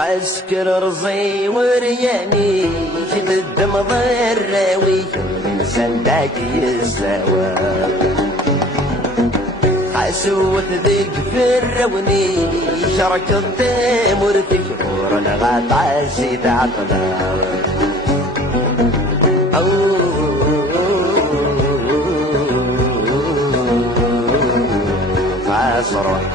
قسكر رزي ورياني جد الدم ضراوي الإنسان داك يساوى حسوت ذيك في الروني شرك التامر في شهور الغطا سيد عطنا فاصرح